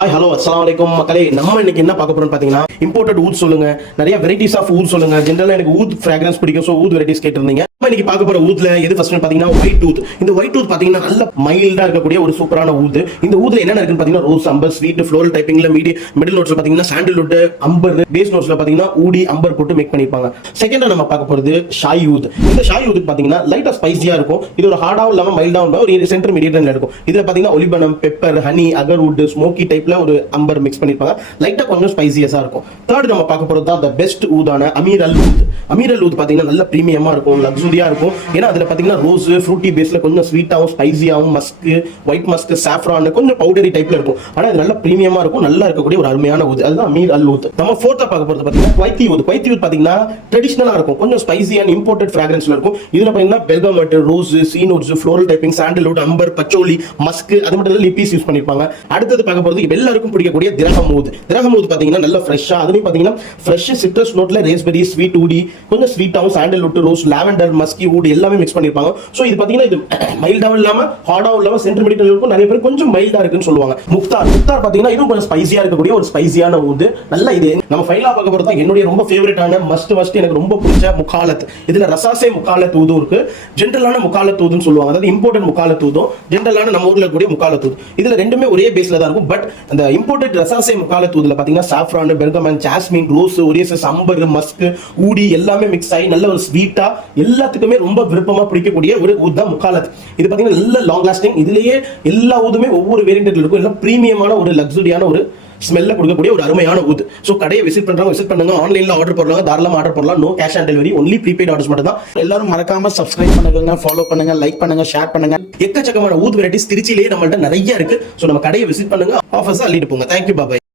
Hi hello அஸ்ஸலாமு அலைக்கும் மக்களே. நம்ம இன்னைக்கு என்ன பார்க்க போறோம்னு பாத்தீங்கன்னா இம்போர்ட்டட் ஊத் சொல்லுங்க, நிறைய வெரைட்டிஸ் ஆஃப் ஊத் சொல்லுங்க. ஜெனரலா எனக்கு ஊத் ஃபிராக்ரன்ஸ் பிடிக்கும், ஸோ ஊத் வெரைட்டிஸ் கேட்டிருந்தீங்க. நம்ம இன்னைக்கு பார்க்க போற ஊத்ல எது ஃபர்ஸ்ட் பாத்தீங்கன்னா ஒயிட் ஊத். இந்த ஒயிட் ஊத் பாத்தீங்கன்னா நல்ல மைல்டா இருக்கக்கூடிய ஒரு சூப்பரான ஊத். இந்த ஊத்ல என்ன இருக்குன்னு பாத்தீங்கன்னா ரோஸ், அம்பர், ஸ்வீட், ஃப்ளோரல் டைப்பிங்ல மிடில் நோட்ஸ்ல பாத்தீங்கன்னா சாண்டல்வுட், அம்பர், பேஸ் நோட்ஸ்ல பாத்தீங்கன்னா ஊடி, அம்பர் போட்டு மேக் பண்ணிருப்பாங்க. செகண்டா நம்ம பார்க்க போறது ஷாய் ஊத். இந்த ஷாய் ஊத் பாத்தீங்கன்னா லைட்டா ஸ்பைசியா இருக்கும். இது ஒரு ஹார்டாவும் இல்லாம மைல்டாவும் ஒரு சென்டர் மீடியம்ல இருக்கும். இதுல பாத்தீங்கன்னா ஒலிபனம், பெப்பர், ஹனி, அகர்வுட், ஸ்மோக்கி டைப்ல ஒரு அம்பர் மிக்ஸ் பண்ணிருப்பாங்க. லைட்டா கொஞ்சம் ஸ்பைசியஸா இருக்கும். தேர்ட் நம்ம பார்க்க போறது தான் பெஸ்ட் ஊதான அமீர் அல் ஊத். அமீர் அல் ஊத் பாத்தீங்கன்னா நல்ல பிரீமியமா இருக்கும், லக்ஸுரியா இருக்கும். ஏன்னா அதுல பாத்தீங்கன்னா ரோஸ், ஃப்ரூட்டி பேஸ்ல கொஞ்சம் ஸ்வீட்டாவும் ஸ்பைசியாவும், மஸ்க், ஒயிட் மஸ்க், சாஃப்ரான் கொஞ்சம் பவுடரி டைப்ல இருக்கும். ஆனா இது நல்ல பிரீமியமா இருக்கும், நல்லா இருக்கக்கூடிய ஒரு அருமையான ஊத். அதுதான் அமீர் அல் ஊத். நம்ம ஃபோர்த்தா பார்க்க போறது பாத்தீங்கன்னா குவைத்தி ஊத். குவைத்தி ஊத் பாத்தீங்கன்னா ட்ரெடிஷனலா இருக்கும், கொஞ்சம் ஸ்பைசி அண்ட் இம்போர்ட்டட் ஃபிராக்ரன்ஸ்ல இருக்கும். இதுல பாத்தீங்கன்னா bergamot, rose, sea notes, floral typing, sandalwood, amber, patchouli, musk, அது மட்டும் இல்ல லிப்பீஸ் யூஸ் பண்ணிருப்பாங்க. அடுத்தது பார்க்க போறது எல்லாருக்கும் பிடிக்கக்கூடிய திரகம் ஊத். திரகம் ஊத் பாத்தீங்கன்னா நல்ல ஃப்ரெஷ்ஷா, அதுலயும் பாத்தீங்கன்னா ஃப்ரெஷ் சிட்ரஸ் நோட்ல ரேஸ்பெரி, ஸ்வீட் ஊடி, கொஞ்சம் ஸ்வீட்டாவும், சாண்டல்வுட், ரோஸ், லாவெண்டர், மஸ்கி ஊட் எல்லாமே மிக்ஸ் பண்ணிருப்பாங்க. சோ இது பாத்தீங்கன்னா இது மைல்டாவும் இல்லாம ஹார்டாவும் இல்லாம சென்டர் மீடியம் இருக்கும். நிறைய பேர் கொஞ்சம் மைல்டா இருக்குன்னு சொல்லுவாங்க. முக்தார் பாத்தீங்கன்னா இதுவும் கொஞ்சம் ஸ்பைசியா இருக்கக்கூடிய ஒரு ஸ்பைசியான ஊத். நல்ல இது நம்ம ஃபைனலா பார்க்க போறது தான் என்னுடைய ரொம்ப ஃபேவரட்டான மஸ்ட் எனக்கு ரொம்ப பிடிச்ச முகாலத். இதுல ரசாசே முகாலத் ஊதும் இருக்கு, ஜென்ரலான முகாலத் ஊதுன்னு சொல்லுவாங்க. அதாவது இம்போர்ட்டட் முகாலத் ஊதும், ஜென்ரலான நம்ம ஊர்ல இருக்கக்கூடிய முகாலத் ஊத். இதுல ரெண்டுமே ஒரே பேஸ்ல தான் இருக்கும். பட் அந்த இம்போர்ட்டட் ரசாசே முகாலத் ஊதுல பாத்தீங்கன்னா சாஃப்ரான், பெர்கமன், ஜாஸ்மின், ரோஸ், ஒரியசஸ், அம்பர், மஸ்க், ஊடி எல்லாமே மிக்ஸ் ஆகி நல்ல ஒரு ஸ்வீட்டா எல்லாத்துக்குமே ரொம்ப விருப்பமா பிடிக்கக்கூடிய ஒரு ஊத் தான் முகாலத். இது பாத்தீங்கன்னா நல்ல லாங் லாஸ்டிங். இதுலயே எல்லா ஊதுமே ஒவ்வொரு வேரியன்ட்ல இருக்கும். எல்லாம் பிரீமியமான ஒரு லக்ஸுரியான ஒரு ஸ்மெல்ல கொடுக்கக்கூடிய ஒரு அருமையான ஊத். சோ கடையை விசிட் பண்ணுங்க, ஆன்லைன்ல ஆர்டர் போடுறாங்க, தாராளமா ஆர்டர் பண்ணலாம். No cash on delivery, only prepaid orders மட்டும் தான். எல்லாரும் மறக்காம சப்ஸ்கிரைப் பண்ணுங்க, ஃபாலோ பண்ணுங்க, லைக் பண்ணுங்க, ஷேர் பண்ணுங்க. எக்கச்சக்கமான ஊத் வெரைட்டிஸ் திருச்சியிலேயே நம்மள்ட்ட நிறைய இருக்கு. சோ நம்ம கடையை விசிட் பண்ணுங்க, ஆஃபர்ஸ் அள்ளிட்டு போங்க. தேங்க்யூ, பாய்.